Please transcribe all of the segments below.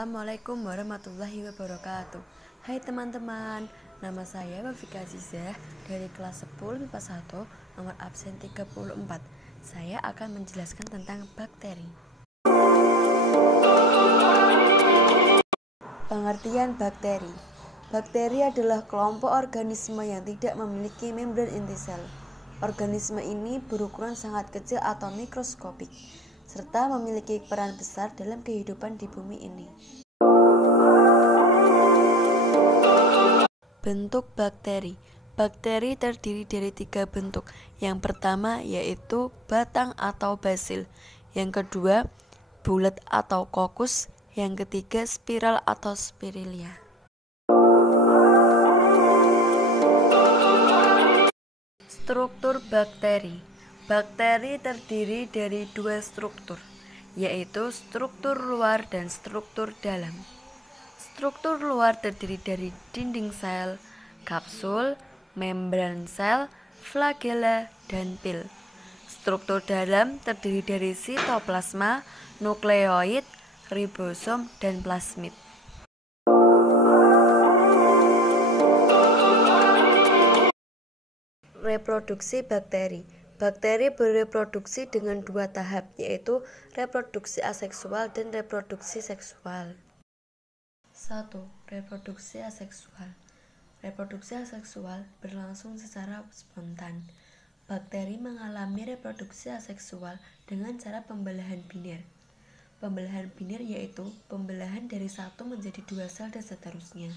Assalamualaikum warahmatullahi wabarakatuh. Hai teman-teman, nama saya Wafika Azizah dari kelas 10 MIPA 1 nomor absen 34. Saya akan menjelaskan tentang bakteri. Pengertian bakteri. Bakteri adalah kelompok organisme yang tidak memiliki membran inti sel. Organisme ini berukuran sangat kecil atau mikroskopik, serta memiliki peran besar dalam kehidupan di bumi ini. Bentuk bakteri. Bakteri terdiri dari 3 bentuk. Yang pertama yaitu batang atau basil. Yang kedua bulat atau kokus. Yang ketiga spiral atau spirilia. Struktur bakteri. Bakteri terdiri dari 2 struktur, yaitu struktur luar dan struktur dalam. Struktur luar terdiri dari dinding sel, kapsul, membran sel, flagela, dan pil. Struktur dalam terdiri dari sitoplasma, nukleoid, ribosom, dan plasmid. Reproduksi bakteri. Bakteri bereproduksi dengan 2 tahap, yaitu reproduksi aseksual dan reproduksi seksual. 1. Reproduksi aseksual. Reproduksi aseksual berlangsung secara spontan. Bakteri mengalami reproduksi aseksual dengan cara pembelahan biner. Pembelahan biner yaitu pembelahan dari 1 menjadi 2 sel dan seterusnya.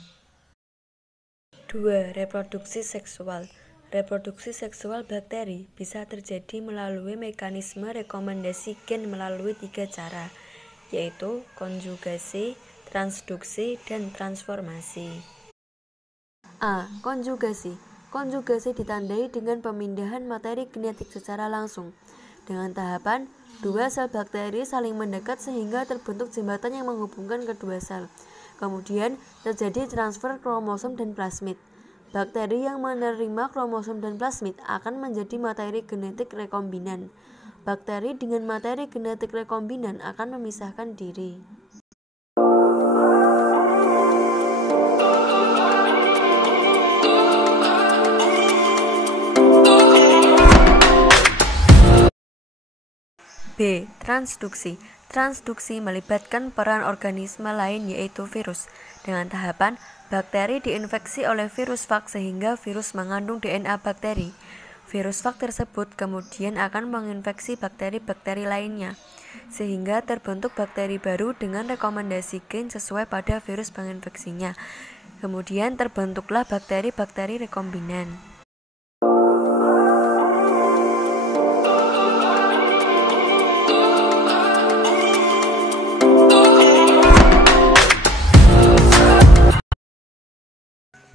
2. Reproduksi seksual. Reproduksi seksual bakteri bisa terjadi melalui mekanisme rekomendasi gen melalui 3 cara, yaitu konjugasi, transduksi, dan transformasi. A. Konjugasi. Konjugasi ditandai dengan pemindahan materi genetik secara langsung. Dengan tahapan, 2 sel bakteri saling mendekat sehingga terbentuk jembatan yang menghubungkan kedua sel. Kemudian terjadi transfer kromosom dan plasmid. Bakteri yang menerima kromosom dan plasmid akan menjadi materi genetik rekombinan. Bakteri dengan materi genetik rekombinan akan memisahkan diri. B. Transduksi. Transduksi melibatkan peran organisme lain yaitu virus. Dengan tahapan, bakteri diinfeksi oleh virus fag sehingga virus mengandung DNA bakteri. Virus fag tersebut kemudian akan menginfeksi bakteri-bakteri lainnya, sehingga terbentuk bakteri baru dengan rekomendasi gen sesuai pada virus penginfeksinya. Kemudian terbentuklah bakteri-bakteri rekombinan.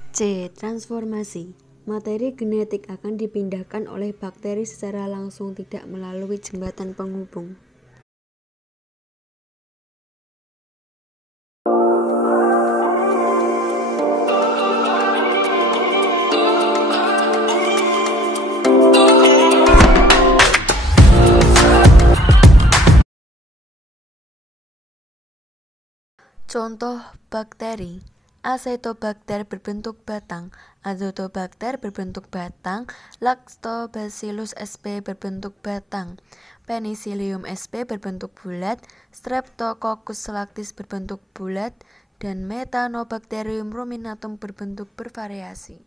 C. Transformasi. Materi genetik akan dipindahkan oleh bakteri secara langsung, tidak melalui jembatan penghubung. Contoh bakteri: Acetobacter berbentuk batang, Azotobacter berbentuk batang, Lactobacillus sp berbentuk batang, Penicillium sp berbentuk bulat, Streptococcus lactis berbentuk bulat, dan Methanobacterium ruminatum berbentuk bervariasi.